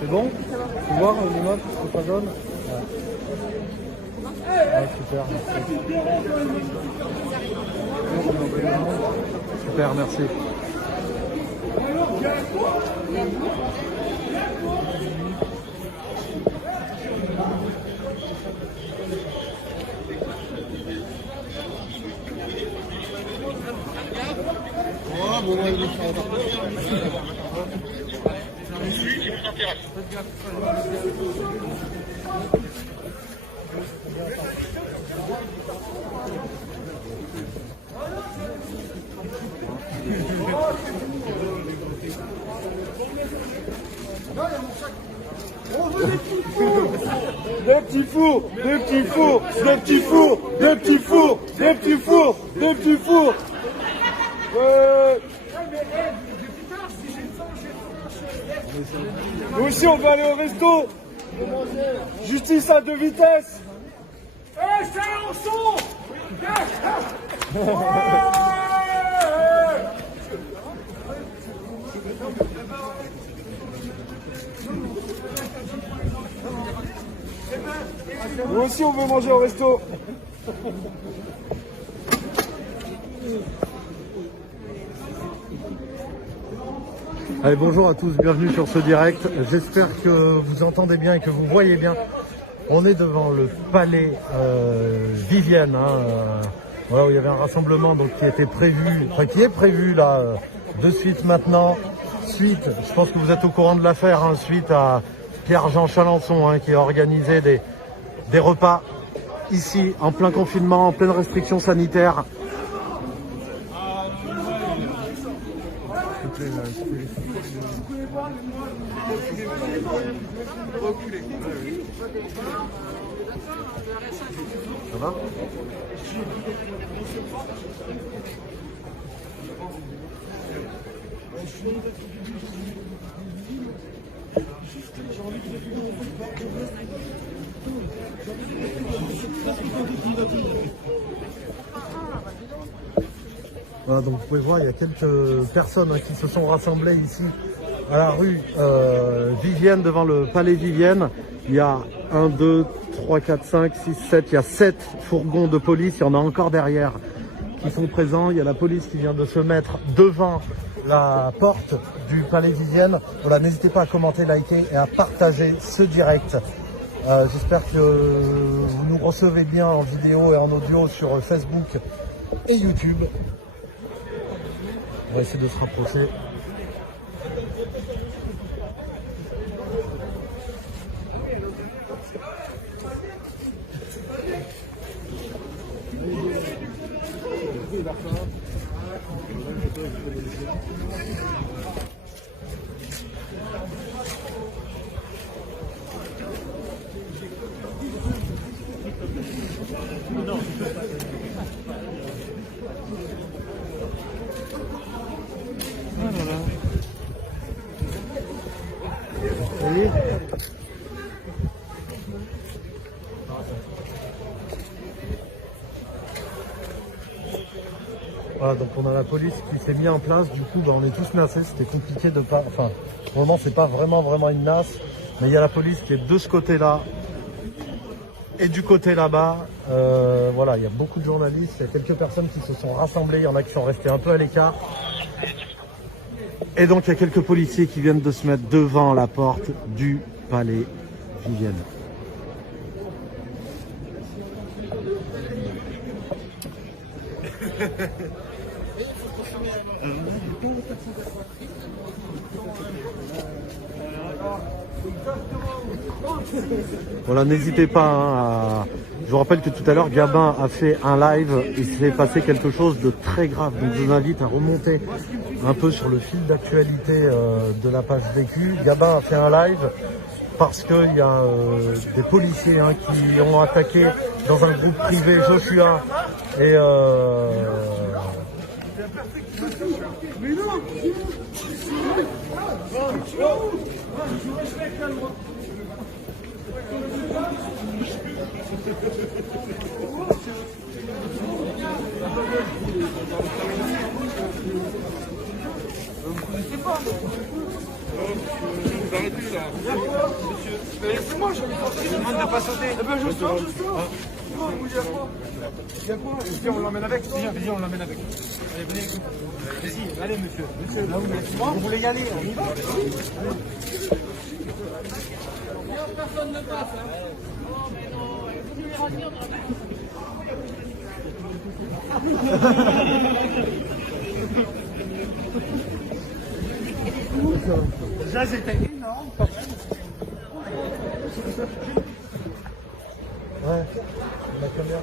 C'est bon? Tu vois l'image que ça donne? Ouais, super, merci. Super, merci. Des petits fours, des petits fours, des petits fours, des petits fours, des petits fours, des petits fours. Nous aussi on va aller au resto. Justice à deux vitesses. Eh, Chalençon! Nous aussi on veut manger au resto. Allez, bonjour à tous, bienvenue sur ce direct. J'espère que vous entendez bien et que vous voyez bien. On est devant le palais Vivienne, voilà, où il y avait un rassemblement donc, qui était prévu, enfin qui est prévu là de suite maintenant. Suite, je pense que vous êtes au courant de l'affaire, suite à Pierre-Jean Chalençon qui a organisé des repas ici en plein confinement, en pleine restriction sanitaire. Ça va ? Voilà, donc vous pouvez voir, il y a quelques personnes qui se sont rassemblées ici à la rue Vivienne, devant le palais Vivienne. Il y a 1, 2, 3, 4, 5, 6, 7, il y a 7 fourgons de police, il y en a encore derrière qui sont présents. Il y a la police qui vient de se mettre devant la porte du palais Vivienne. Voilà, n'hésitez pas à commenter, liker et à partager ce direct. J'espère que vous nous recevez bien en vidéo et en audio sur Facebook et YouTube. On va essayer de se rapprocher. Oui. Voilà, donc on a la police qui s'est mise en place, du coup on est tous nassés, c'était compliqué de pas... Enfin, pour le moment c'est pas vraiment une nasse, mais il y a la police qui est de ce côté-là et du côté là-bas. Voilà, il y a beaucoup de journalistes, il y a quelques personnes qui se sont rassemblées, il y en a qui sont restés un peu à l'écart. Et donc il y a quelques policiers qui viennent de se mettre devant la porte du palais Vivienne. Voilà, n'hésitez pas à... Je vous rappelle que tout à l'heure, Gabin a fait un live, il s'est passé quelque chose de très grave. Donc je vous invite à remonter un peu sur le fil d'actualité de la page Vécu. Gabin a fait un live parce qu'il y a des policiers qui ont attaqué dans un groupe privé Joshua et Mais non. Je respecte la loi. Laissez-moi, je demande de pas sauter. Eh ben je sors. Il y a quoi? Viens, on l'emmène avec. Viens, on l'emmène avec. Allez, venez. Vas-y, allez, monsieur. Là, vous voulez y aller? On y va. Personne ne passe. Oh, mais non, il faut lui redire. Ça, c'était énorme. Ouais, la caméra.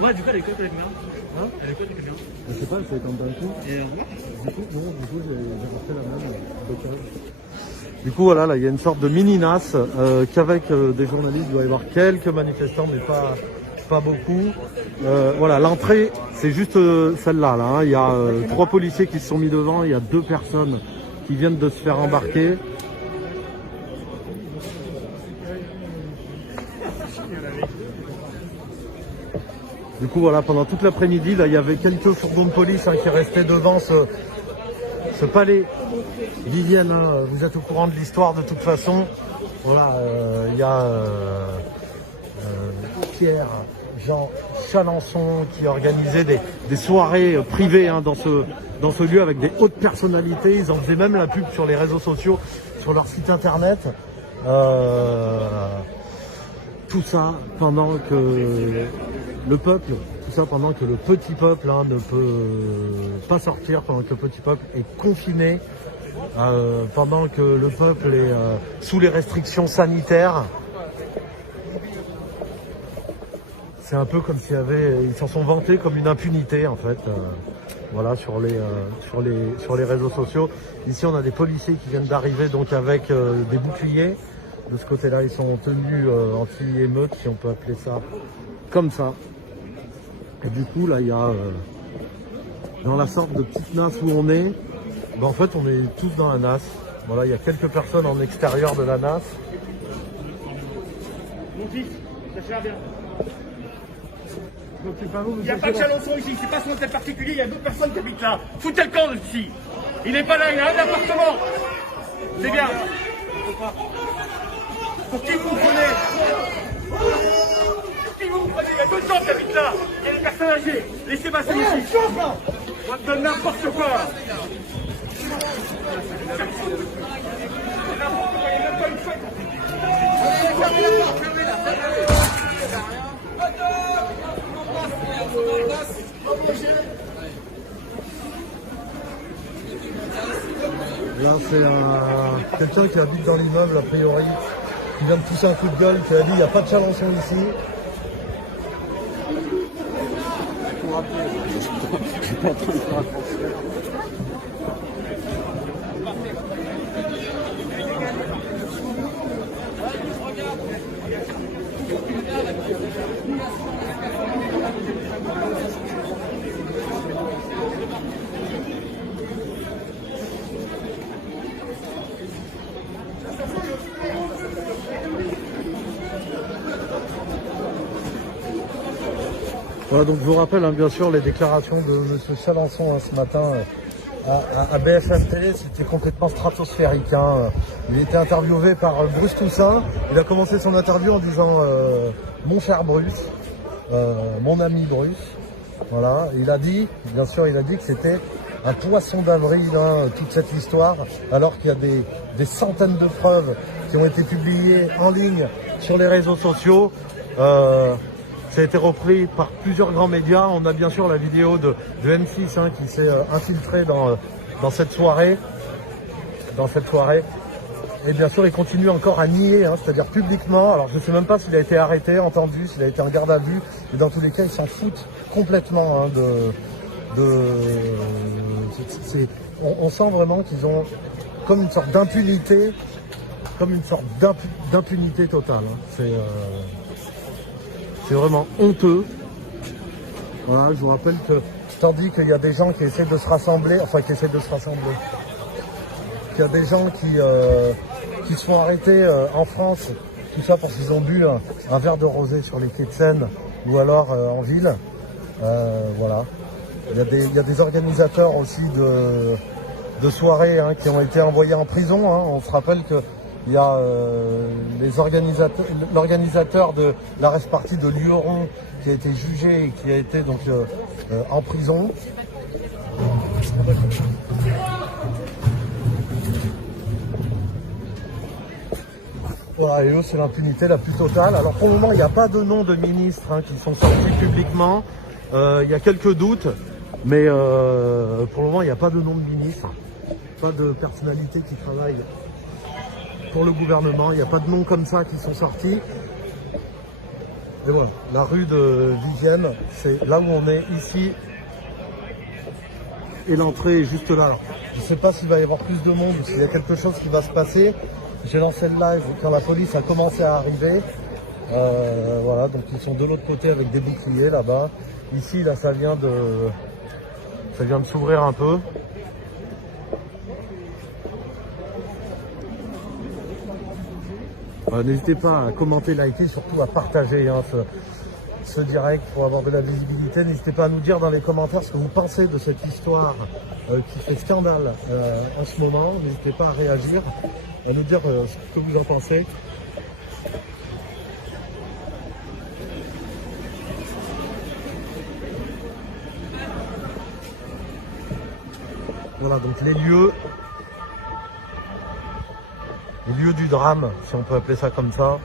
Ouais, du coup, elle est quoi la caméra? Hein? Elle est quoi la caméra? Je sais pas, elle fait comme d'un coup. Et au revoir. Du coup, j'ai refait la même blocage. Du coup, voilà, là, il y a une sorte de mini-NAS qu'avec des journalistes, il doit y avoir quelques manifestants, mais pas beaucoup. Voilà, l'entrée, c'est juste celle-là. Là, hein. Il y a 3 policiers qui se sont mis devant, il y a 2 personnes qui viennent de se faire embarquer. Du coup, voilà, pendant toute l'après-midi, là, il y avait quelques fourgons de police hein, qui restaient devant ce palais Vivienne. Hein. Vous êtes au courant de l'histoire de toute façon. Voilà, il y a Pierre, Jean Chalençon qui organisait des soirées privées hein, dans ce lieu avec des hautes personnalités. Ils en faisaient même la pub sur les réseaux sociaux, sur leur site internet. Tout ça pendant que le peuple, pendant que le petit peuple hein, ne peut pas sortir, pendant que le petit peuple est confiné, pendant que le peuple est sous les restrictions sanitaires. C'est un peu comme s'il y avait, ils s'en sont vantés comme une impunité en fait, voilà sur les réseaux sociaux. Ici on a des policiers qui viennent d'arriver donc avec des boucliers. De ce côté-là, ils sont en tenue anti-émeute, si on peut appeler ça comme ça. Et du coup, là, il y a dans la sorte de petite NAS où on est, ben, en fait, on est tous dans la NAS. Voilà, il y a quelques personnes en extérieur de la NAS. Mon fils, ça fait bien. Il n'y a pas de Chalençon ici, c'est pas son hôtel particulier, il y a d'autres personnes qui habitent là. Foutez le camp ici. Il n'est pas là, il a un appartement. C'est bien. Pour qui vous prenez? Pour qui vous prenez? Il y a d'autres gens qui habitent là. Il y a des personnes âgées. Laissez passer ici. On te donne n'importe quoi. Là, c'est quelqu'un qui habite dans l'immeuble, a priori, qui vient de pousser un coup de gueule, qui a dit il n'y a pas de Chalençon ici. Voilà, donc je vous rappelle hein, bien sûr les déclarations de M. Chalençon hein, ce matin à BFM TV, c'était complètement stratosphérique. Hein. Il a été interviewé par Bruce Toussaint. Il a commencé son interview en disant mon cher Bruce, mon ami Bruce. Voilà, il a dit, bien sûr, il a dit que c'était un poisson d'avril hein, toute cette histoire, alors qu'il y a des centaines de preuves qui ont été publiées en ligne sur les réseaux sociaux. Ça a été repris par plusieurs grands médias. On a bien sûr la vidéo de M6 hein, qui s'est infiltré dans cette soirée. Et bien sûr, il continue encore à nier, hein, c'est-à-dire publiquement. Alors, je ne sais même pas s'il a été arrêté, entendu, s'il a été en garde à vue. Mais dans tous les cas, ils s'en foutent complètement hein, on sent vraiment qu'ils ont comme une sorte d'impunité, totale. Hein. C'est vraiment honteux. Voilà, je vous rappelle que, tandis qu'il y a des gens qui essaient de se rassembler, qu'il y a des gens qui se font arrêter en France, tout ça parce qu'ils ont bu un verre de rosé sur les quais de Seine ou alors en ville. Voilà. Il y a des organisateurs aussi de soirées qui ont été envoyés en prison. On se rappelle qu'il y a l'organisateur de la rave party de Lyon qui a été jugé et qui a été donc en prison. Voilà, et eux, c'est l'impunité la plus totale. Alors pour le moment, il n'y a pas de nom de ministres qui sont sortis publiquement. Il y a quelques doutes, mais pour le moment, il n'y a pas de nom de ministre. Pas de personnalité qui travaille pour le gouvernement. Il n'y a pas de noms comme ça qui sont sortis. Et voilà, la rue de Vivienne, c'est là où on est, ici. Et l'entrée est juste là. Alors, je ne sais pas s'il va y avoir plus de monde ou s'il y a quelque chose qui va se passer. J'ai lancé le live quand la police a commencé à arriver. Voilà, donc ils sont de l'autre côté avec des boucliers là-bas. Ici, là, ça vient de s'ouvrir un peu. N'hésitez pas à commenter, liker, surtout à partager ce direct pour avoir de la visibilité. N'hésitez pas à nous dire dans les commentaires ce que vous pensez de cette histoire qui fait scandale en ce moment. N'hésitez pas à réagir, à nous dire ce que vous en pensez. Voilà donc les lieux du drame, si on peut appeler ça comme ça,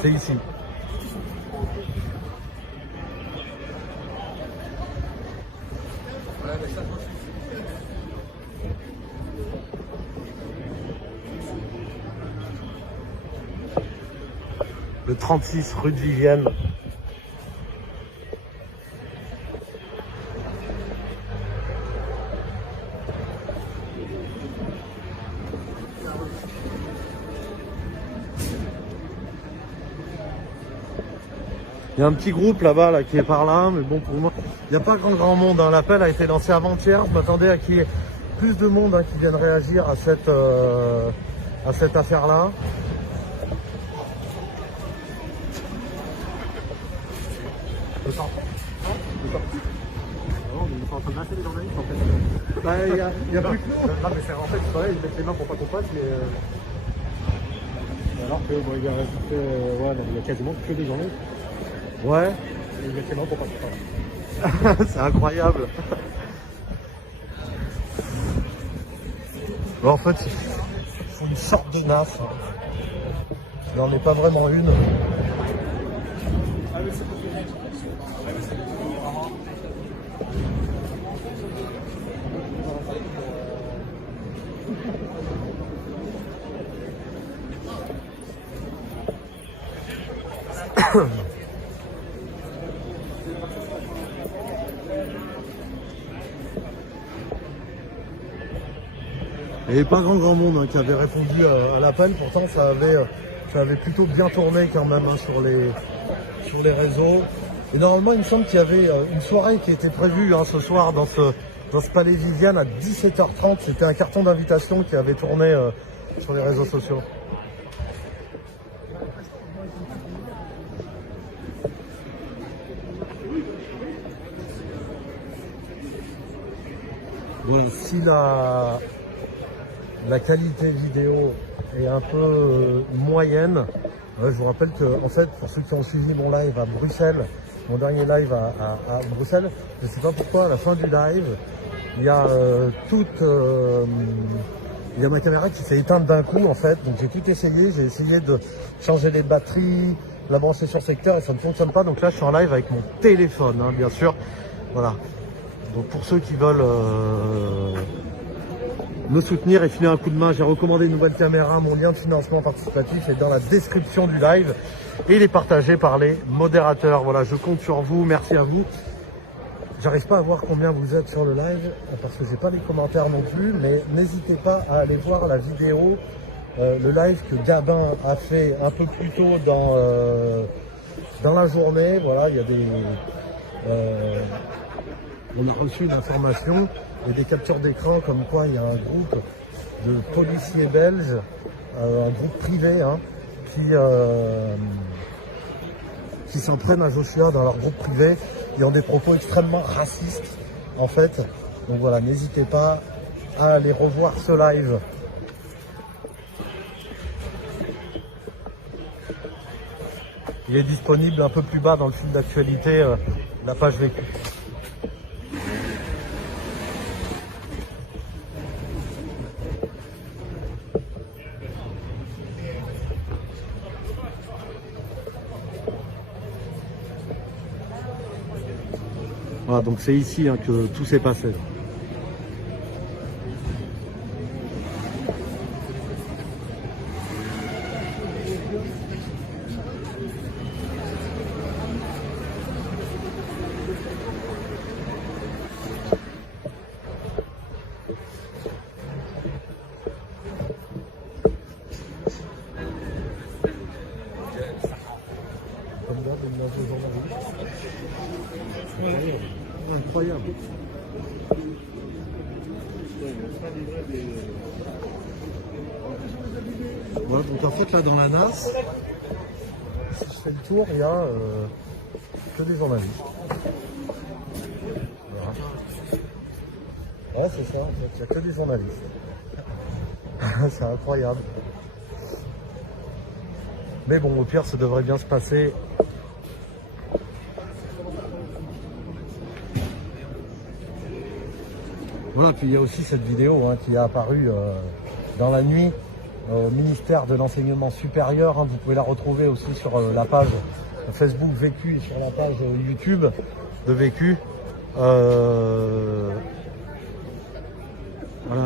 c'est ici. Le 36 rue de Vivienne. Il y a un petit groupe là-bas qui est par là, mais bon pour moi, il n'y a pas grand monde. L'appel a été lancé avant-hier. Je m'attendais à qu'il y ait plus de monde qui vienne réagir à cette affaire-là. Il y a plus que nous. En fait, ils mettent les mains pour pas qu'on passe, mais... Alors que bon, il y a il y a quasiment que des journalistes. Ouais. Et ils mettent les mains pour pas qu'on passe. C'est incroyable. Bon, en fait, il faut une sorte de nasse. Il n'en est pas vraiment une. Il n'y avait pas grand monde qui avait répondu à l'appel, pourtant ça avait plutôt bien tourné quand même sur les réseaux. Et normalement il me semble qu'il y avait une soirée qui était prévue ce soir dans ce palais Vivienne à 17h30. C'était un carton d'invitation qui avait tourné sur les réseaux sociaux. Bon, si la qualité vidéo est un peu moyenne, je vous rappelle que, en fait, pour ceux qui ont suivi mon live à Bruxelles, mon dernier live à Bruxelles, je ne sais pas pourquoi, à la fin du live, il y a il y a ma caméra qui s'est éteinte d'un coup, en fait, donc j'ai tout essayé, j'ai essayé de changer les batteries, la brancher sur secteur et ça ne fonctionne pas, donc là je suis en live avec mon téléphone, bien sûr, voilà. Donc pour ceux qui veulent me soutenir et filer un coup de main, j'ai recommandé une nouvelle caméra. Mon lien de financement participatif est dans la description du live et il est partagé par les modérateurs. Voilà, je compte sur vous, merci à vous. J'arrive pas à voir combien vous êtes sur le live parce que j'ai pas les commentaires non plus, mais n'hésitez pas à aller voir la vidéo, le live que Gabin a fait un peu plus tôt dans la journée. Voilà, il y on a reçu une information et des captures d'écran comme quoi il y a un groupe de policiers belges, un groupe privé, hein, qui s'en prennent à Joshua dans leur groupe privé. Ils ont des propos extrêmement racistes en fait. Donc voilà, n'hésitez pas à aller revoir ce live. Il est disponible un peu plus bas dans le fil d'actualité, la page vécu. Voilà, donc c'est ici hein, que tout s'est passé. Incroyable. Voilà, donc en fait là dans la NAS, si je fais le tour, il y a que des journalistes. Voilà. Ouais, c'est ça, en fait, il n'y a que des journalistes. C'est incroyable. Mais bon, au pire, ça devrait bien se passer. Voilà, puis il y a aussi cette vidéo hein, qui est apparue dans la nuit au ministère de l'Enseignement supérieur. Hein, vous pouvez la retrouver aussi sur la page Facebook Vécu et sur la page YouTube de Vécu. Voilà,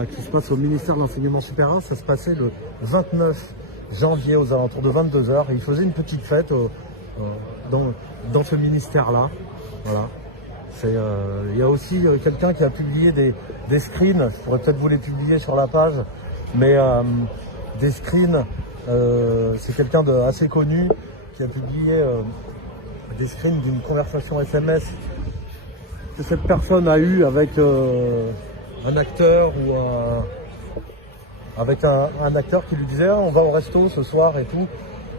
qui se passe au ministère de l'Enseignement supérieur. Ça se passait le 29 janvier aux alentours de 22 h. Et ils faisaient une petite fête dans ce ministère-là. Voilà. Il y a aussi quelqu'un qui a publié des screens, je pourrais peut-être vous les publier sur la page, mais des screens, c'est quelqu'un d'assez connu qui a publié des screens d'une conversation SMS que cette personne a eue avec un acteur ou avec un acteur qui lui disait on va au resto ce soir et tout.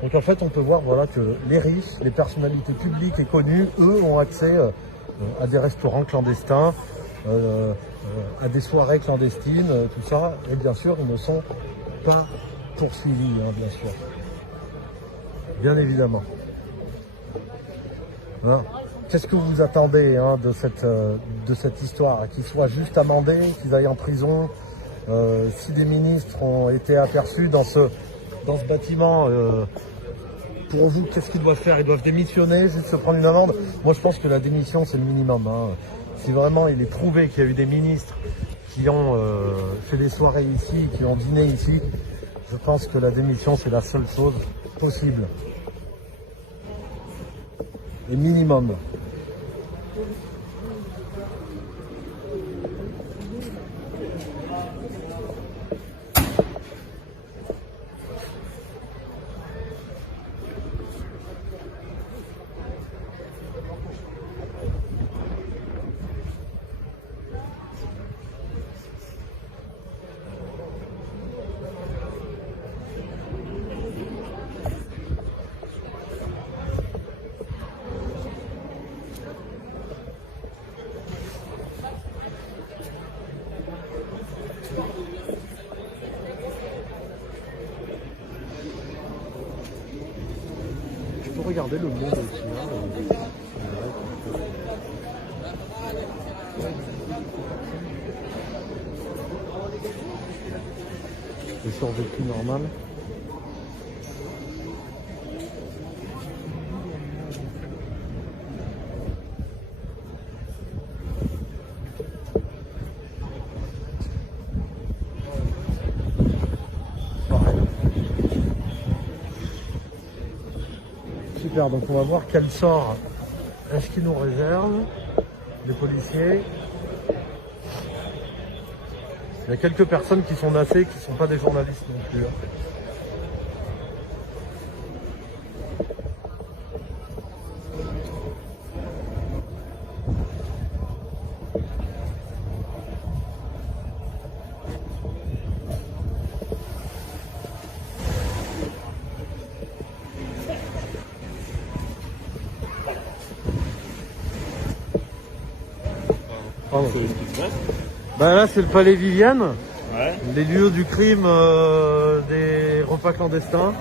Donc en fait on peut voir voilà, que les riches, les personnalités publiques et connues, eux ont accès à des restaurants clandestins, à des soirées clandestines, tout ça, et bien sûr, ils ne sont pas poursuivis, hein, bien sûr. Bien évidemment. Hein, qu'est-ce que vous attendez hein, de cette histoire? Qu'ils soient juste amendés, qu'ils aillent en prison? Si des ministres ont été aperçus dans ce bâtiment, pour vous, qu'est-ce qu'ils doivent faire? Ils doivent démissionner, juste se prendre une amende? Moi, je pense que la démission, c'est le minimum. Hein. Si vraiment il est prouvé qu'il y a eu des ministres qui ont fait des soirées ici, qui ont dîné ici, je pense que la démission, c'est la seule chose possible. Et minimum. Regardez le monde aussi. Hein, le survécu normal. Super, donc on va voir quel sort est-ce qu'ils nous réservent, les policiers. Il y a quelques personnes qui sont nassées, qui ne sont pas des journalistes non plus. Pardon. C'est ce qui se passe. Bah là, c'est le palais Vivienne, Ouais. les lieux du crime des repas clandestins.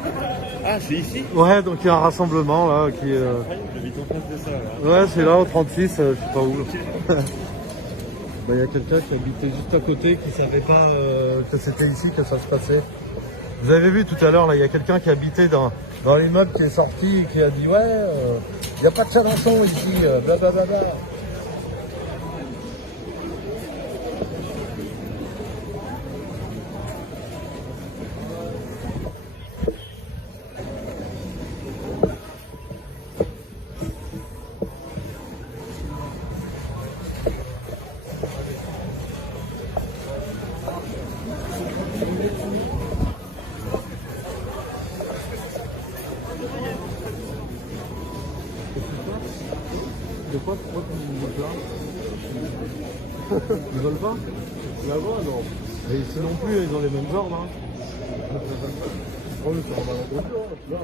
Ah, c'est ici. Ouais, donc il y a un rassemblement là qui. J'habite en face de ça, là. Ouais, c'est là au 36, je sais pas où. Bah, il y a quelqu'un qui habitait juste à côté, qui savait pas que c'était ici que ça se passait. Vous avez vu tout à l'heure, là, il y a quelqu'un qui habitait dans l'immeuble qui est sorti et qui a dit ouais, il n'y a pas de chalençon ici, blablabla. De quoi? Pourquoi tu me dis là? Ils veulent pas? Là-bas, non. Et ici non plus, ils ont les mêmes ordres. Hein. Oh, mais c'est un malentendu, hein. Là.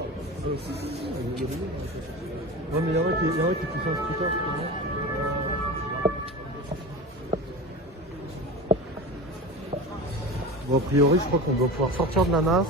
Ouais, mais il y en a qui poussent un scooter, je crois. Bon, a priori, je crois qu'on doit pouvoir sortir de la NAS.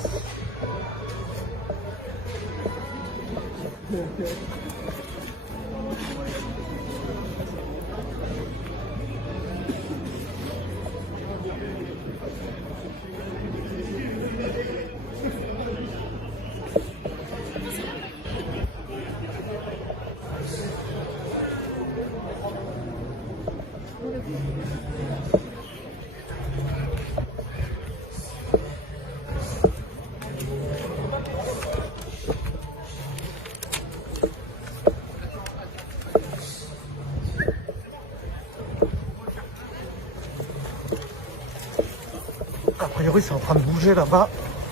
A priori, c'est en train de bouger là-bas.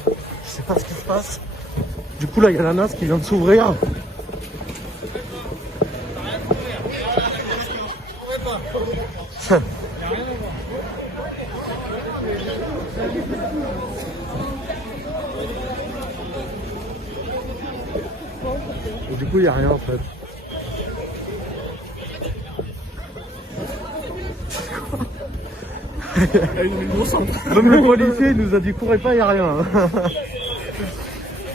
Je sais pas ce qui se passe. Du coup, là, il y a la NAS qui vient de s'ouvrir. Et du coup, il n'y a rien en fait. Même le policier il nous a dit courez pas, il n'y a rien.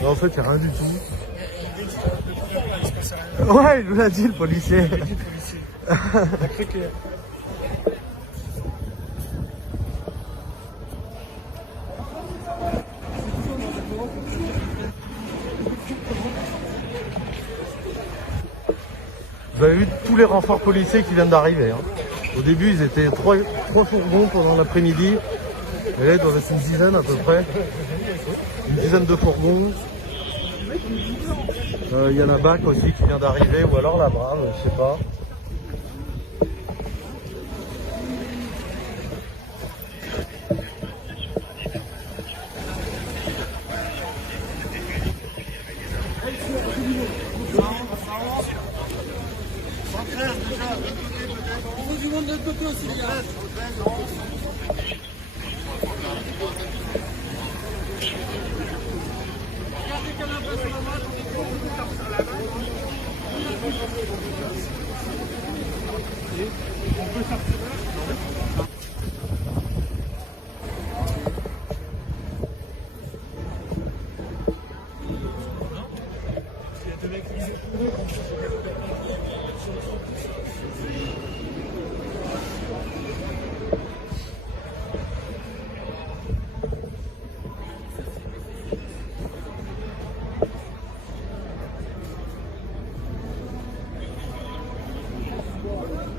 Non, en fait, il n'y a rien du tout. Ouais, il nous l'a dit le policier. Vous avez vu tous les renforts policiers qui viennent d'arriver. Hein. Au début, ils étaient trois fourgons pendant l'après-midi. Et là, il doit être une dizaine à peu près. Une dizaine de fourgons. Il y a la BAC aussi qui vient d'arriver, ou alors la Brave, je sais pas.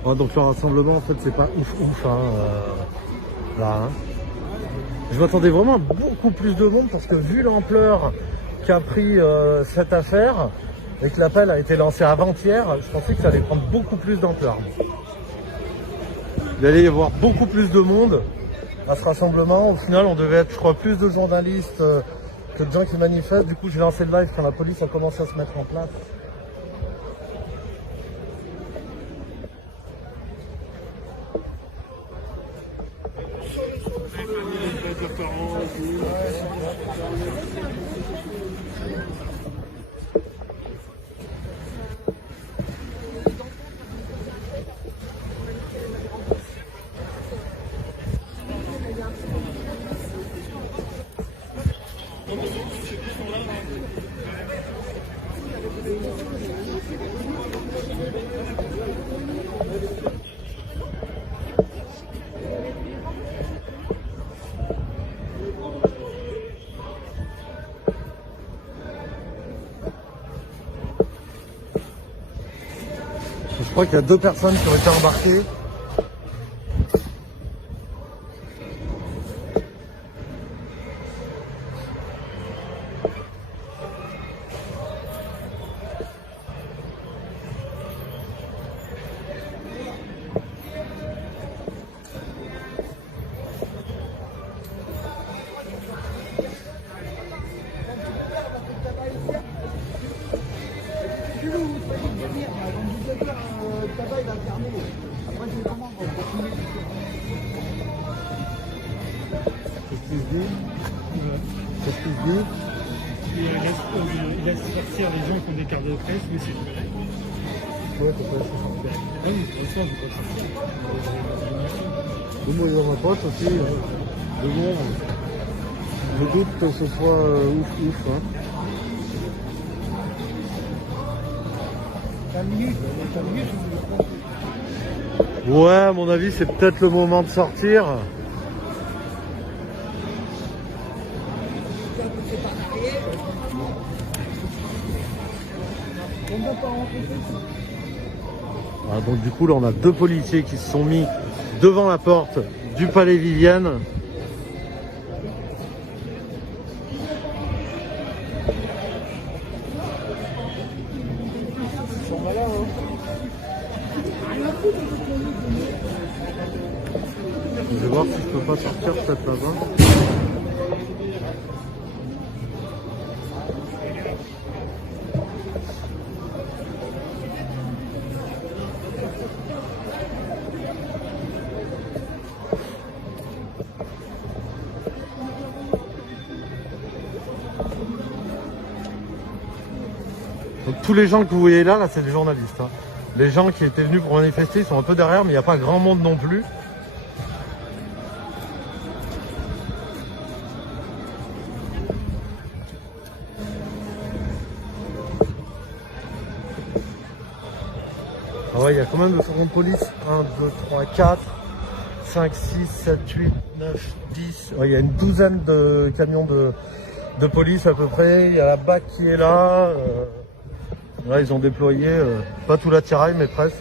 Ouais, donc le rassemblement en fait c'est pas ouf hein, là. Hein. Je m'attendais vraiment à beaucoup plus de monde parce que vu l'ampleur qu'a pris cette affaire et que l'appel a été lancé avant-hier, je pensais que ça allait prendre beaucoup plus d'ampleur. Il allait y avoir beaucoup plus de monde à ce rassemblement. Au final on devait être je crois plus de journalistes que de gens qui manifestent. Du coup j'ai lancé le live quand la police a commencé à se mettre en place. crois qu'il y a 2 personnes qui ont été embarquées. Qu'est-ce qu'il se dit? Il laisse sortir les gens qui ont des cartes de presse, mais c'est libéré. Ouais, c'est pas ça. Ah oui, pour l'instant, je peux pas sortir. Moi, il y a ma pote aussi. De voir. Je doute que ce soit ouf. Hein. Ouais, à mon avis, c'est peut-être le moment de sortir. Ah, donc du coup, là, on a 2 policiers qui se sont mis devant la porte du Palais Vivienne. Je vais voir si je peux pas sortir peut-être là-bas. Donc, tous les gens que vous voyez là, c'est des journalistes. Hein. Les gens qui étaient venus pour manifester, ils sont un peu derrière, mais il n'y a pas grand monde non plus. Ah ouais, il y a quand même de secondes de police. 1, 2, 3, 4, 5, 6, 7, 8, 9, 10. Ouais, il y a une douzaine de camions de police à peu près. Il y a la BAC qui est là. Là, ils ont déployé, pas tout l'attirail, mais presque.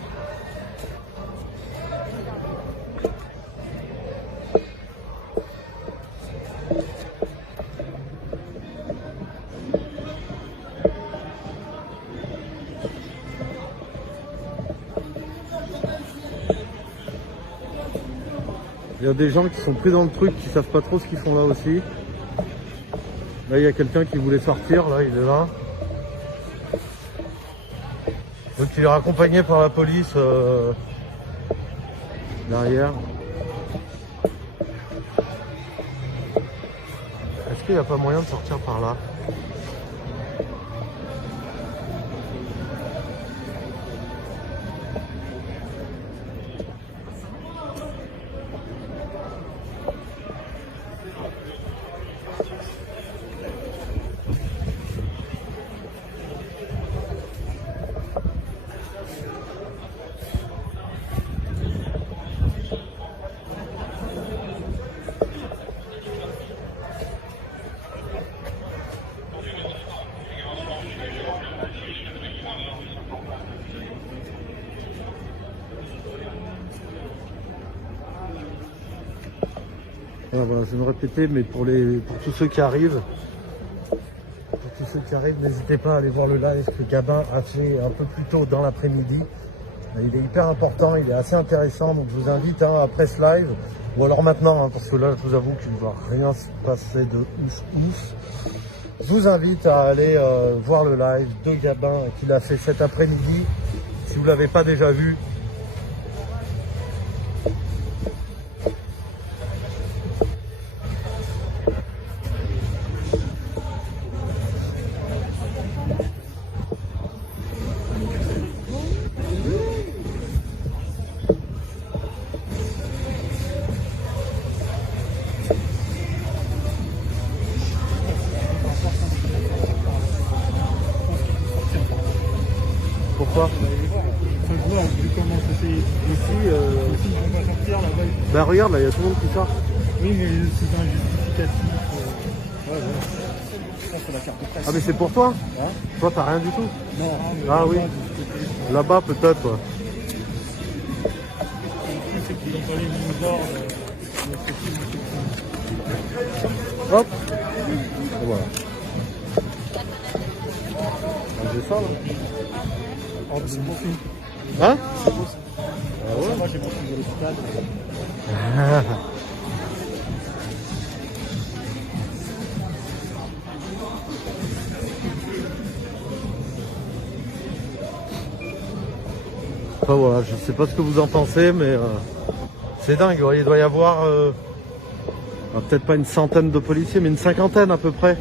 Il y a des gens qui sont pris dans le truc, qui savent pas trop ce qu'ils font là aussi. Là, il y a quelqu'un qui voulait sortir, là, il est là. Donc il est accompagné par la police derrière. Est-ce qu'il n'y a pas moyen de sortir par là? Voilà, je vais me répéter, mais pour tous ceux qui arrivent, n'hésitez pas à aller voir le live que Gabin a fait un peu plus tôt dans l'après-midi. Il est hyper important, il est assez intéressant, donc je vous invite après ce live, ou alors maintenant, parce que là je vous avoue qu'il ne va rien se passer de ouf. Je vous invite à aller voir le live de Gabin qu'il a fait cet après-midi, si vous ne l'avez pas déjà vu. Pourquoi? Ça se voit, vu comment c'était ici, ils vont pas sortir là-bas. Bah regarde, là il y a tout le monde qui sort. Oui, mais c'est un justificatif. Ouais, ouais. Ça, c'est la carte de presse. Ah mais c'est pour toi? Hein? Toi t'as rien du tout? Non. Ah oui. Là-bas peut-être. Ouais. Ils ont pas les mêmes ordres. Hop. Et voilà. J'ai ça là. Oh, c'est bon film. Hein? Ah ouais. Moi j'ai pensé de l'hôpital. Enfin voilà, je sais pas ce que vous en pensez, mais c'est dingue. Ouais, il doit y avoir peut-être pas une centaine de policiers, mais une cinquantaine à peu près.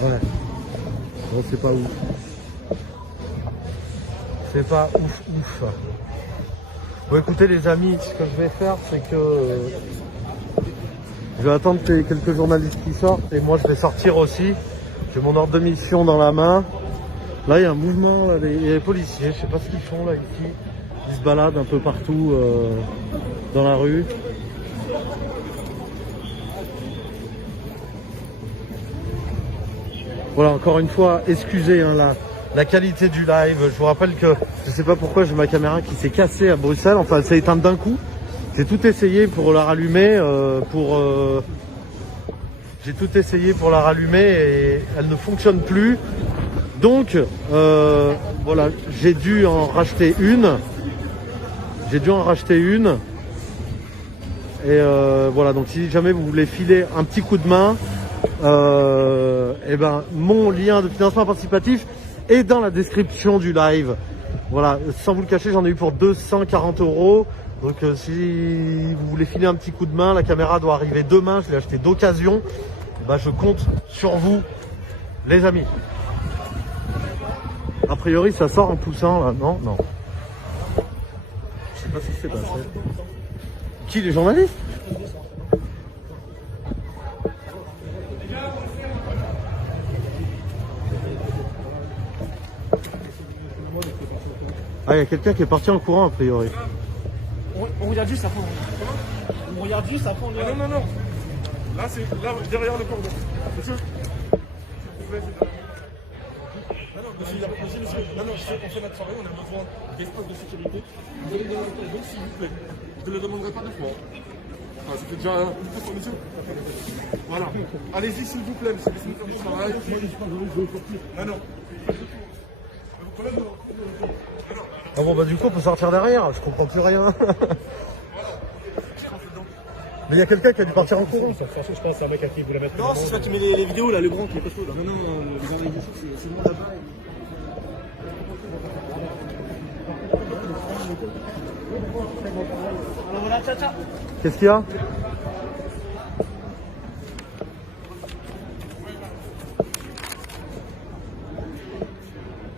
Ouais. Bon, c'est pas ouf. C'est pas ouf ouf. Bon écoutez les amis, ce que je vais faire c'est que je vais attendre qu'il y ait quelques journalistes qui sortent et moi je vais sortir aussi. J'ai mon ordre de mission dans la main. Là il y a un mouvement, là, il y a les policiers, je sais pas ce qu'ils font là ici. Ils se baladent un peu partout dans la rue. Voilà, encore une fois, excusez hein, la qualité du live. Je vous rappelle que je sais pas pourquoi j'ai ma caméra qui s'est cassée à Bruxelles. Enfin, elle s'est éteinte d'un coup. J'ai tout essayé pour la rallumer, j'ai tout essayé pour la rallumer et elle ne fonctionne plus. Donc, voilà, j'ai dû en racheter une. Et voilà, donc si jamais vous voulez filer un petit coup de main, et ben mon lien de financement participatif est dans la description du live. Voilà, sans vous le cacher, j'en ai eu pour 240 €. Donc si vous voulez filer un petit coup de main, la caméra doit arriver demain, je l'ai acheté d'occasion. Ben, je compte sur vous, les amis. A priori, ça sort en poussant là, non? Non. Je sais pas ce qui s'est passé. Qui, les journalistes? Ah, il y a quelqu'un qui est parti en courant a priori. On regarde juste après. On regarde juste après. Non, non, non. Là, c'est là, derrière le cordon. Monsieur. Non, non, monsieur, non, non, on fait notre soirée, on a besoin d'espace de sécurité. Vous allez donner le cordon, s'il vous plaît. Je ne le demanderai pas deux fois. Enfin, ça fait déjà une fois, monsieur. Voilà. Allez-y, s'il vous plaît, monsieur. Laissez-nous faire du travail. Non, non. Ah bon bah du coup on peut sortir derrière, je comprends plus rien. Mais il y a quelqu'un qui a dû partir en courant. Je pense que c'est un mec à qui vous la mettre. Non, c'est ça qui met les vidéos là, le grand qui est pas chaud là. Non, non, les organisations, c'est le monde là-bas. Alors voilà, ciao, ciao. Qu'est-ce qu'il y a?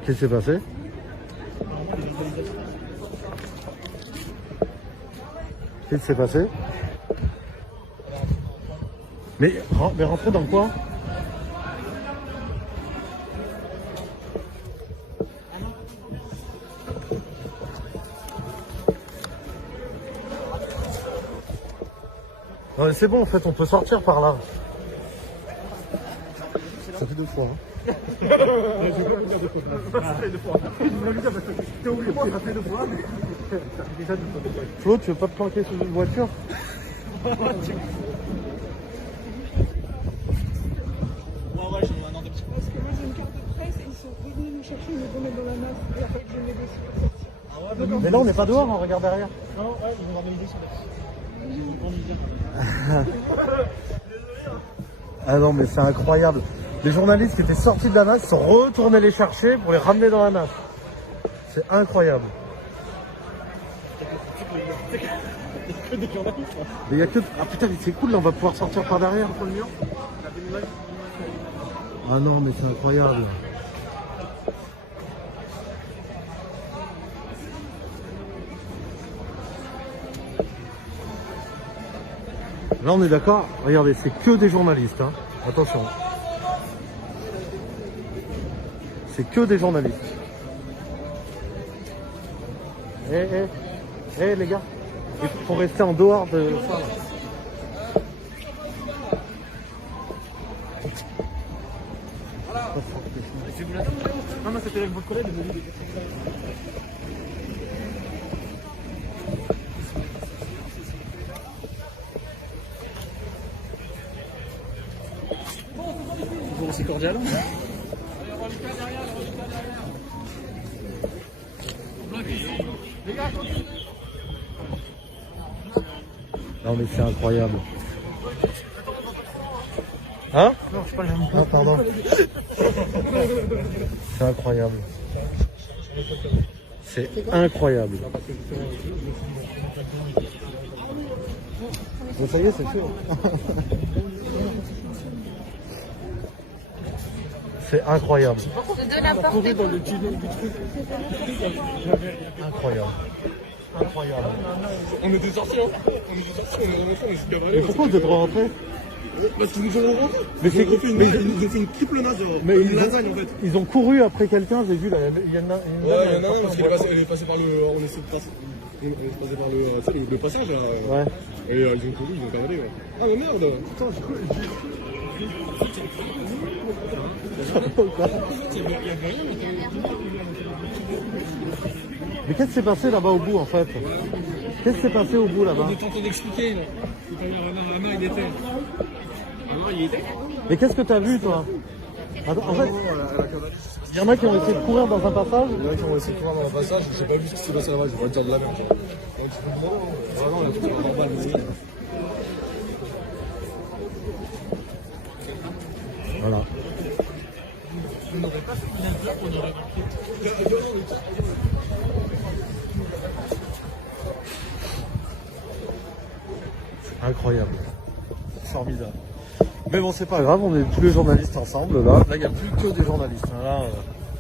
Qu'est-ce qui s'est passé? Qu'est-ce qui s'est passé? Mais rentrez dans quoi? Non mais c'est bon en fait, on peut sortir par là. Ça fait deux fois. Hein. Je vais pas vous dire de quoi. Ça fait deux fois. Je vais lui dire parce que t'es oublié, ça fait deux fois, mais ça fait déjà deux fois. Flo, tu veux pas te planquer sous une voiture? Ouais, j'ai un an de petit. Parce que moi j'ai une carte de presse et ils sont venus nous chercher, ils nous remettent dans la masse. Il a fallu que je négocie pour sortir. Mais là on n'est pas dehors, on regarde derrière. Non, ouais, ils vont organiser sur la. Ah non mais c'est incroyable. Les journalistes qui étaient sortis de la NAS sont retournés les chercher pour les ramener dans la NAS. C'est incroyable. Que des journalistes. Mais il y a que... Ah putain mais c'est cool là, on va pouvoir sortir par derrière. Ah non mais c'est incroyable. Là on est d'accord, regardez, c'est que des journalistes, hein. Attention. C'est que des journalistes. les gars, il faut rester en dehors de ça. Là. Non, mais c'était votre collègue. Bon, c'est cordial. Non mais c'est incroyable. Hein? Non, je parle Ah pardon. C'est incroyable. C'est incroyable. Bon, ça y est, c'est sûr. C'est incroyable. Incroyable. Incroyable. On était sortis, hein. On était sortis, on est super Et pourquoi vous êtes rentrés? Parce qu'ils nous ont rentrés. Mais c'est Ils nous ont fait une triple nage, mais une lasagne en fait. ils ont couru après quelqu'un, j'ai vu là, il y en a une dame, elle est Non, sortie parce en qu'il boîte. est passé par le. On est passé par le. Tu sais, le passage là. Ouais. Et ils ont couru, ils ont cavalier. Ouais. Ah mais merde. Putain, j'ai cru. Mais qu'est-ce qui s'est passé là-bas au bout en fait? Qu'est-ce qui s'est passé au bout là-bas? On est en train d'expliquer là. Anna, il était. Anna, il était. Mais qu'est-ce que t'as vu toi? Attends, en fait, il y en a qui ont essayé de courir dans un passage. Il y en a qui ont essayé de courir dans le passage, j'ai pas vu ce qui s'est passé là-bas, je vais te dire de la merde. Vraiment, la truc normal, mais oui. Voilà. Incroyable. Formidable. Mais bon, c'est pas grave, on est tous les journalistes ensemble. Là, il n'y a plus que des journalistes. Là,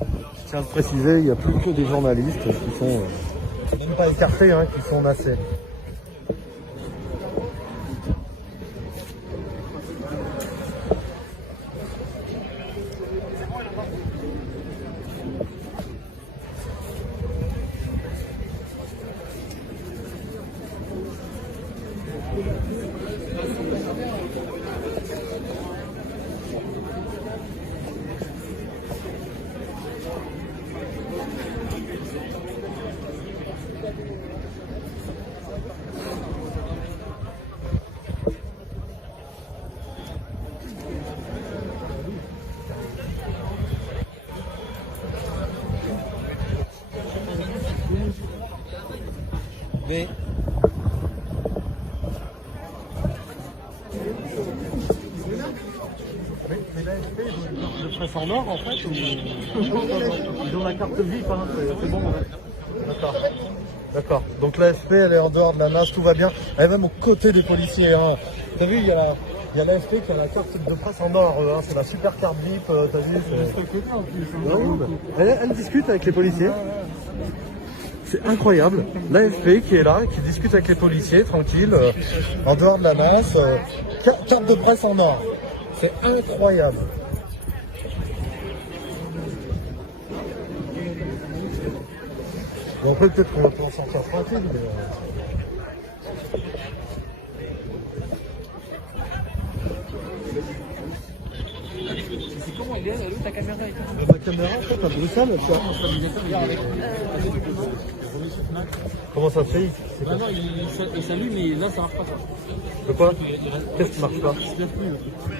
je tiens à le préciser, il n'y a plus que des journalistes qui sont même pas écartés, hein, qui sont massés. Mais l'AFP, ils ont une carte de presse en or en fait ou... Ils ont la carte vif, hein, c'est bon. Ouais. D'accord. D'accord. Donc l'AFP elle est en dehors de la nage, tout va bien. Elle est même aux côtés des policiers. Hein. T'as vu, il y a l'AFP qui a la carte de presse en or, hein. C'est la super carte VIP, t'as vu elle discute avec les policiers. C'est incroyable. L'AFP qui est là, qui discute avec les policiers, tranquille, en dehors de la masse. Carte de presse en or. C'est incroyable. Bon, après, peut-être qu'on va pas en sortir tranquille, mais... C'est comment il est là, ta caméra et tout? Ma caméra, en fait, à Bruxelles, tu vois. Comment ça se fait? Ah non, il s'allume, mais là ça marche pas. De quoi? Qu'est-ce qui marche pas?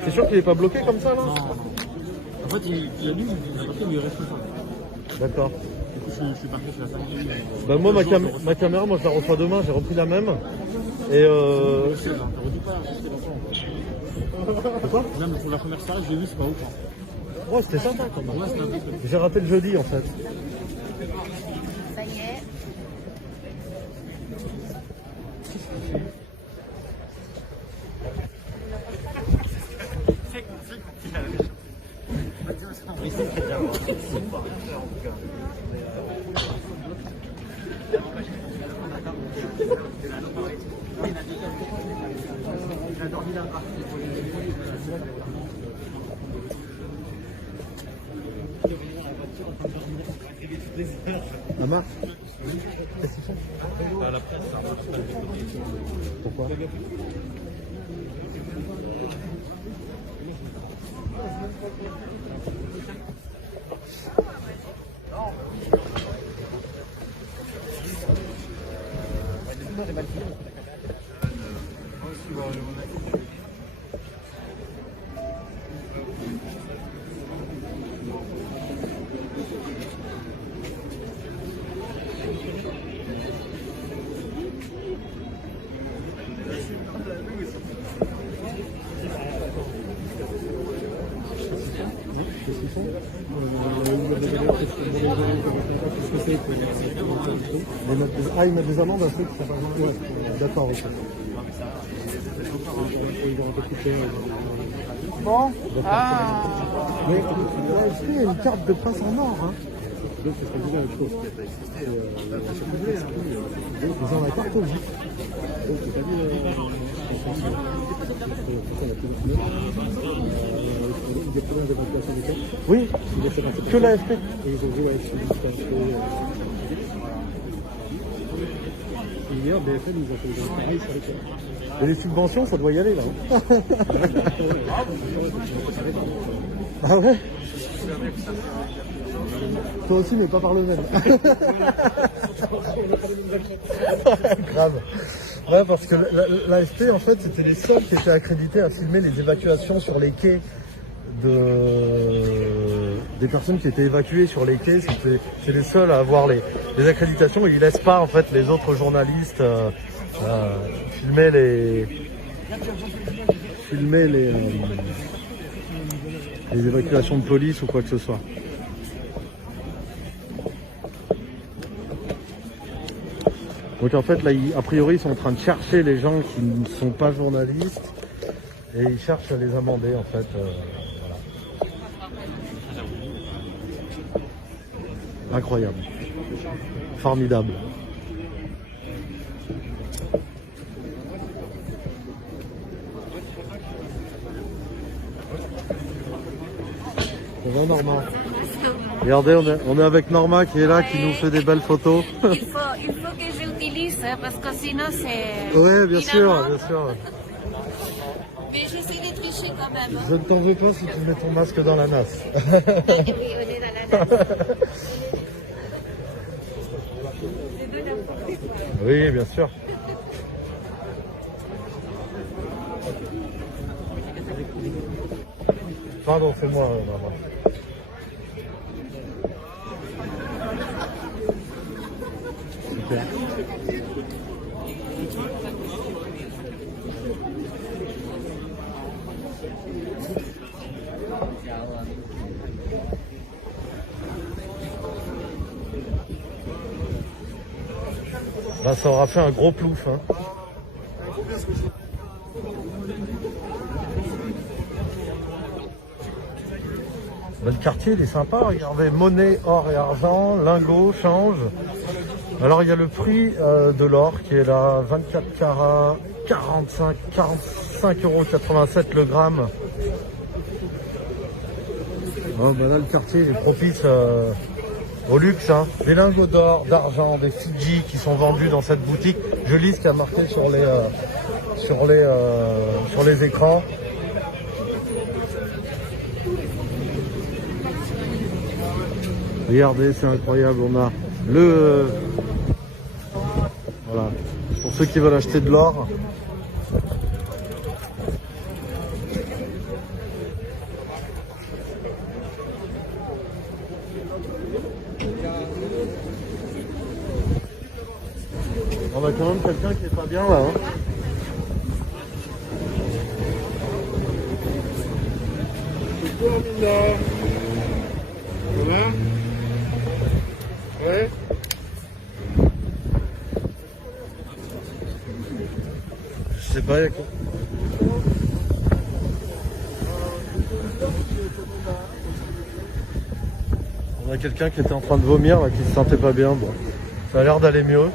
C'est sûr qu'il est pas bloqué comme ça, là? Non. En fait, il allume, il a marqué, mais il reste pas. D'accord. Du coup, je suis parti sur la salle. Ben moi, ma caméra, moi, je la reçois demain, j'ai repris la même. Et C'est là, t'aurais dû pas acheter la quoi? Là, mais pour la première salle, j'ai vu, c'est pas ouf. Ouais, c'était sympa quand même. Ouais, c'est un peu. J'ai raté le jeudi, en fait. Ça y est. La marque. Qu'est-ce qu'ils font? Pourquoi? Ah, ils mettent des amendes à ceux qui sont pas... Ouais, d'accord, ok. Bon. Mais là, est-ce qu'il y a une carte de prince en or, hein? Ils ont la carte aussi. Oui, que l'AFP. Hier, BFM nous a fait un travail sur les cartes. Et les subventions, ça doit y aller là. Hein. Ah ouais? Toi aussi, mais pas par le même. Grave. Ouais, parce que l'AFP, en fait, c'était les seuls qui étaient accrédités à filmer les évacuations sur les quais des personnes qui étaient évacuées sur les quais. C'est les seuls à avoir les accréditations. Ils laissent pas, en fait, les autres journalistes filmer les évacuations de police ou quoi que ce soit. Donc en fait là, a priori, ils sont en train de chercher les gens qui ne sont pas journalistes et ils cherchent à les amender en fait. Voilà. Incroyable. Formidable. Bonjour Normand. Regardez, on est avec Norma qui est là, qui nous fait des belles photos. Il faut que j'utilise parce que sinon c'est... Oui, bien sûr, bien sûr. Mais j'essaie de tricher quand même. Je ne t'en veux pas si tu mets ton masque dans la nasse. Oui, on est dans la nasse. Oui, bien sûr. Pardon, c'est moi, Norma. Super. Bah, ça aura fait un gros plouf, hein. Le quartier, il est sympa. Regardez, monnaie, or et argent, lingots, change. Alors, il y a le prix de l'or qui est là, 24 carats, 45,87 € le gramme. Oh, bah là, le quartier il est propice au luxe. Hein. Des lingots d'or, d'argent, des Fidji qui sont vendus dans cette boutique. Je lis ce qu'il y a marqué sur les écrans. Regardez, c'est incroyable, on a voilà, pour ceux qui veulent acheter de l'or. On a quand même quelqu'un qui est pas bien là. Hein. C'est quoi, Mina? Voilà. Ouais. Je sais pas, il y a quoi. On a quelqu'un qui était en train de vomir, là, qui se sentait pas bien. Bon. Ça a l'air d'aller mieux.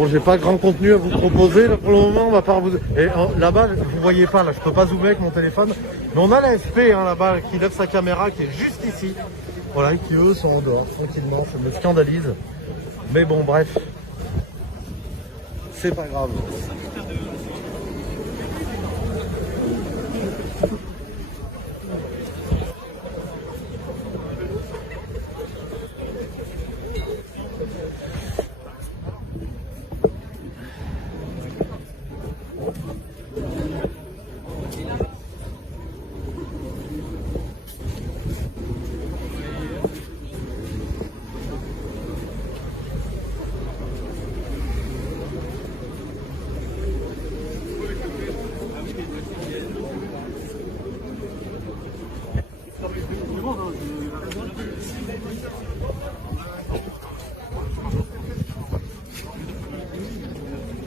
Bon, j'ai pas grand contenu à vous proposer là, pour le moment. On va pas vous. Et là-bas, vous voyez pas, là, je peux pas zoomer avec mon téléphone. Mais on a la SP hein, là-bas qui lève sa caméra, qui est juste ici. Voilà, et qui eux sont en dehors tranquillement. Ça me scandalise. Mais bon, bref, c'est pas grave.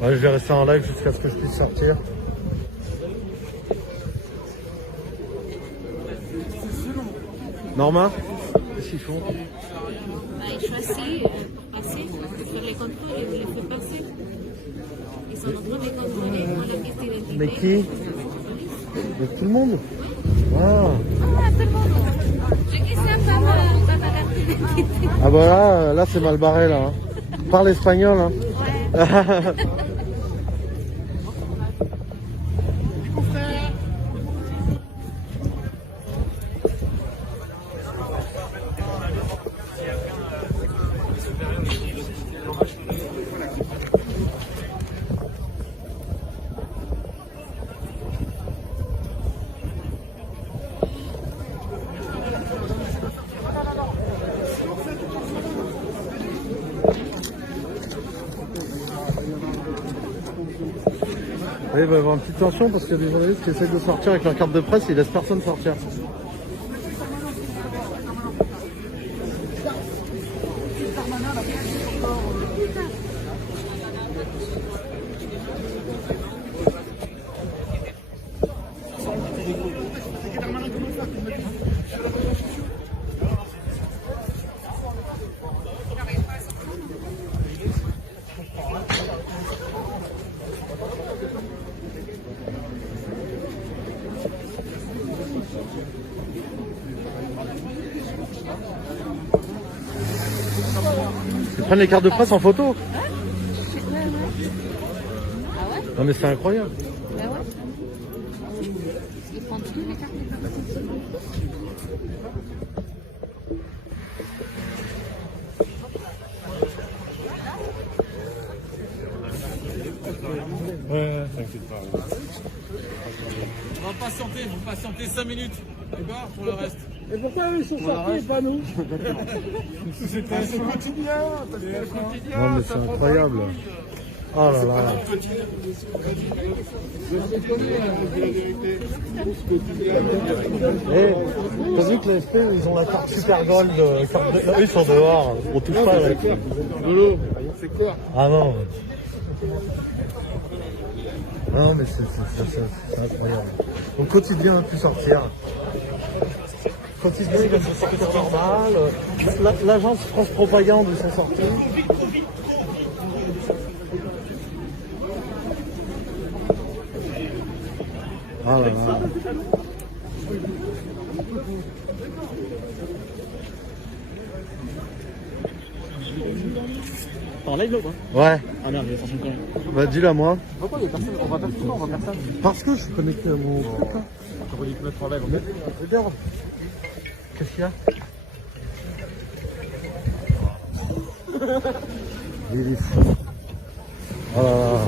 Ouais, je vais rester en live jusqu'à ce que je puisse sortir. Norma, qu'est-ce qu'ils font? Ils choisissent passer, faire les contrôles et vous les faites passer. Ils sont en train de contrôler dans la pièce d'identité. Mais qui? Mais tout le monde? Ah. Ah, tout le monde. Je dis ça par la carte d'identité. Ah bah là c'est mal barré là. Hein. Parle espagnol hein. Ouais. Et il va y avoir une petite tension parce qu'il y a des journalistes qui essaient de sortir avec leur carte de presse et ils laissent personne sortir. Ils prennent les cartes de presse en photo. Ah ouais? Non mais c'est incroyable. Bah ouais. Ils prennent toutes les cartes de presse. Ouais, t'inquiète pas. On va patienter 5 minutes. D'accord, pour le reste. Et pourquoi eux ils sont sortis et pas nous? C'était un quotidien. Non mais c'est incroyable. Oh là là. Eh, t'as vu que les SP ils ont la carte Super Gold, eux ils sont dehors, on touche pas là. Lolo, c'est quoi? Ah non. Non mais c'est incroyable. Au quotidien on a pu sortir. Quotidien il va se sortir normal. L'agence France Propagande ils sont sortis. Ah là là. En live là ou pas? Ouais. Ah merde, il est sorti quand même. Bah dis-le à moi. Pourquoi il y a personne? On va faire tout ça, on va faire ça. Parce que je suis connecté à mon truc là. J'aurais dû te mettre en live. Regarde. Qu'est-ce qu'il y a? Il est fou. Oh là là.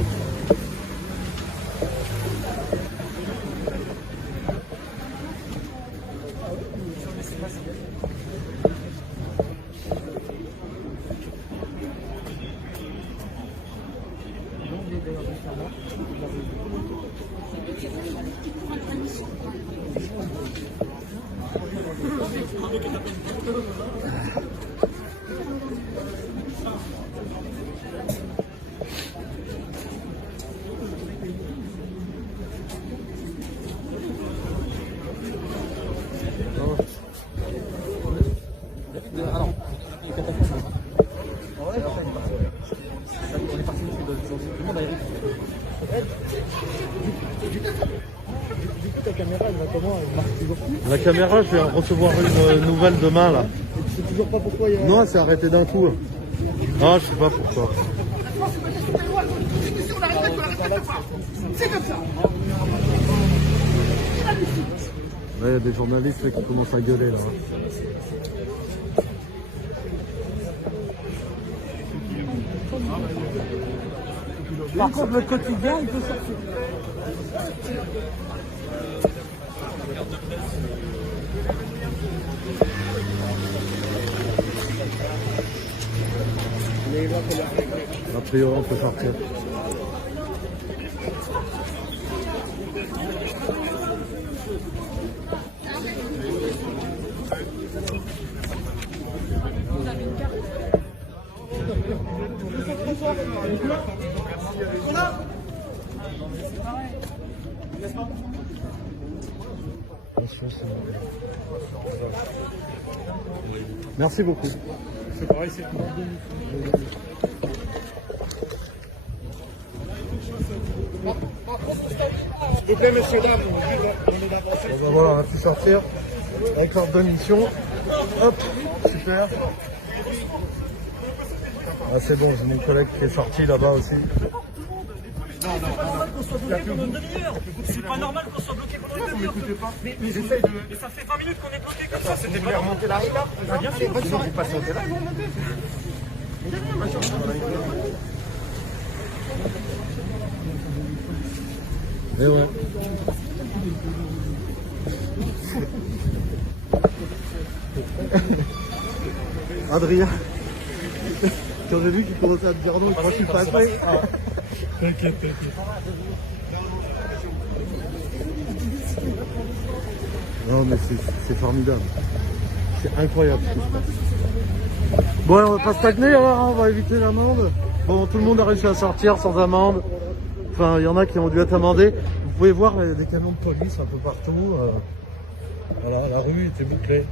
elle marche toujours plus. La caméra, je vais en recevoir une nouvelle demain là. Et tu sais toujours pas pourquoi il y a... Non, elle s'est arrêtée d'un coup. Ah, je sais pas pourquoi. C'est comme ça. Il y a des journalistes là, qui commencent à gueuler là. Par contre, le quotidien, il peut sortir. A priori, on peut sortir. Merci beaucoup. C'est pareil, c'est tout. S'il vous plaît, messieurs, dames, Bon, ben voilà, on a pu sortir avec l'ordre de mission. Hop, super. Ah, c'est bon, j'ai mon collègue qui est sorti là-bas aussi. C'est pas normal qu'on soit bloqué pendant une demi-heure. Mais j'essaye de... Mais ça fait 20 minutes qu'on est bloqué comme ça, c'était pas remonter la rue là. Ah, bien sûr, bonne soirée. Mais ouais. Adrien, quand j'ai vu qu'il commençait à te dire non, je crois que je suis passé. T'inquiète. Non mais c'est formidable. C'est incroyable ce qui se passe. Bon, on va pas stagner alors, hein, on va éviter l'amende. Bon, tout le monde a réussi à sortir sans amende. Enfin, il y en a qui ont dû être amendés. Vous pouvez voir des camions de police un peu partout. Voilà, la rue était bouclée.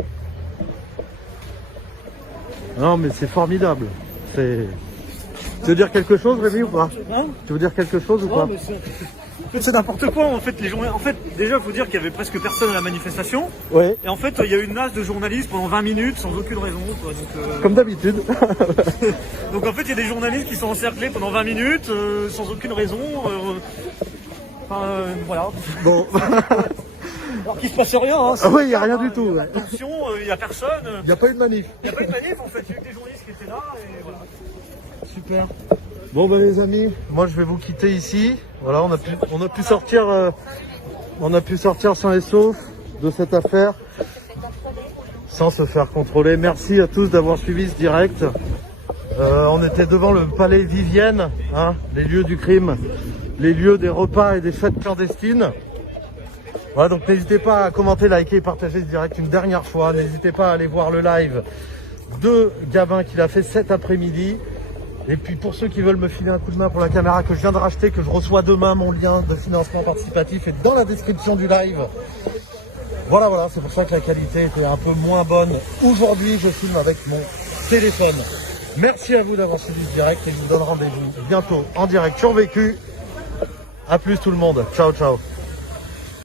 Non mais c'est formidable. C'est... Tu veux dire quelque chose, Rémi, ou pas? Hein? Tu veux dire quelque chose ou pas? Non, mais c'est n'importe quoi en fait. Les journées... En fait, déjà, il faut dire qu'il y avait presque personne à la manifestation. Oui. Et en fait, il y a eu une masse de journalistes pendant 20 minutes sans aucune raison. Quoi. Donc, Comme d'habitude. donc en fait, il y a des journalistes qui sont encerclés pendant 20 minutes sans aucune raison. Voilà. Bon. Alors qu'il se passe rien. Hein. Ah oui, il n'y a rien du tout. Ouais. Attention, il n'y a personne. Il n'y a pas eu de manif. Il n'y a pas eu de manif en fait. Il y a eu des journalistes qui étaient là. Et voilà. Super. Bon ben les amis, moi je vais vous quitter ici. Voilà, on a pu sortir sain et sauf de cette affaire sans se faire contrôler. Merci à tous d'avoir suivi ce direct. On était devant le palais Vivienne, hein, les lieux du crime, les lieux des repas et des fêtes clandestines. Voilà, donc n'hésitez pas à commenter, liker et partager ce direct une dernière fois. N'hésitez pas à aller voir le live de Gavin qu'il a fait cet après-midi. Et puis pour ceux qui veulent me filer un coup de main pour la caméra que je viens de racheter, que je reçois demain, mon lien de financement participatif est dans la description du live. Voilà, c'est pour ça que la qualité était un peu moins bonne. Aujourd'hui, je filme avec mon téléphone. Merci à vous d'avoir suivi ce direct et je vous donne rendez-vous bientôt en direct sur Vécu. A plus tout le monde. Ciao, ciao.